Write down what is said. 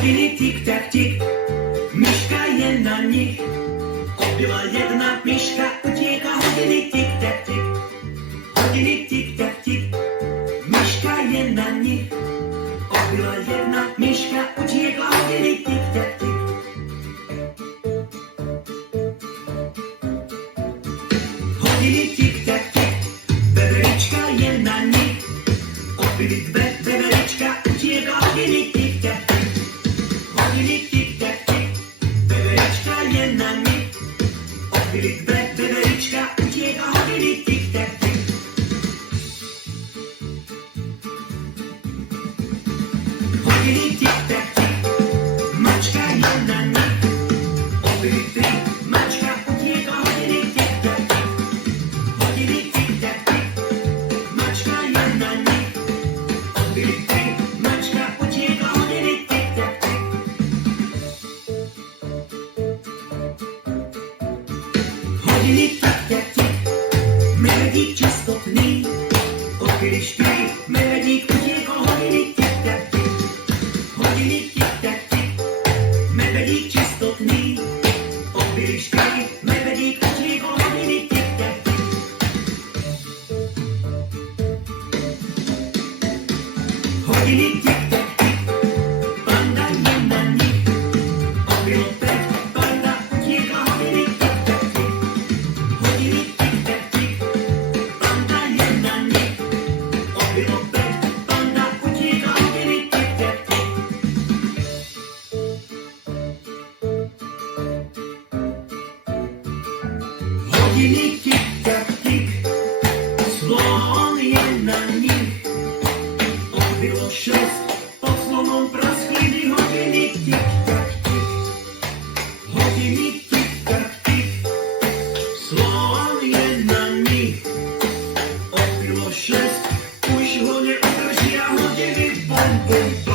Hodiny tik tak tik, myška je na nich. Byla jedna myška, utíká hodiny tik tak tik. Hodiny tik tak tik, myška je na nich. Byla jedna myška, utíká hodiny tik tak tik. Hodiny tik tak tik, veverička je na nich. Byly dve veverička, utíká hodiny tik tak tik. Hodiny tik tak tik, veverička je na nich. Byly dve veverička, utíká hodiny tik tak tik. Hodiny tik tak tik, mačka je na nich. Byly tri, mačka utíká hodiny tik tak tik. Hodiny tik tak tik, mačka je na nich. Byly tri, mačka utíká hodiny tik tak tik. Hodiny tik tak tik, medvík čistotný. Byly čtyři, medvík utíká hodiny tik tak tik. Hodiny tik tak tik, medvík čistotný. Byly čtyři, medvík utíká hodiny tik tak tik. Hodiny tik tak tik, panda je na nich. Bylo pět, panda utíká hodiny tik tak tik. Hodiny tik tak tik, panda je na nich. Bylo pět, panda utíká hodiny tik tak tik. Hodiny tik tak tik, slon je na nich. Bylo šest, pod slonom praskly hodiny tik tak tik. Hodiny tik tak tik, slon je na nich. Bylo šest, už ho neudrží a hodiny bum bum bum.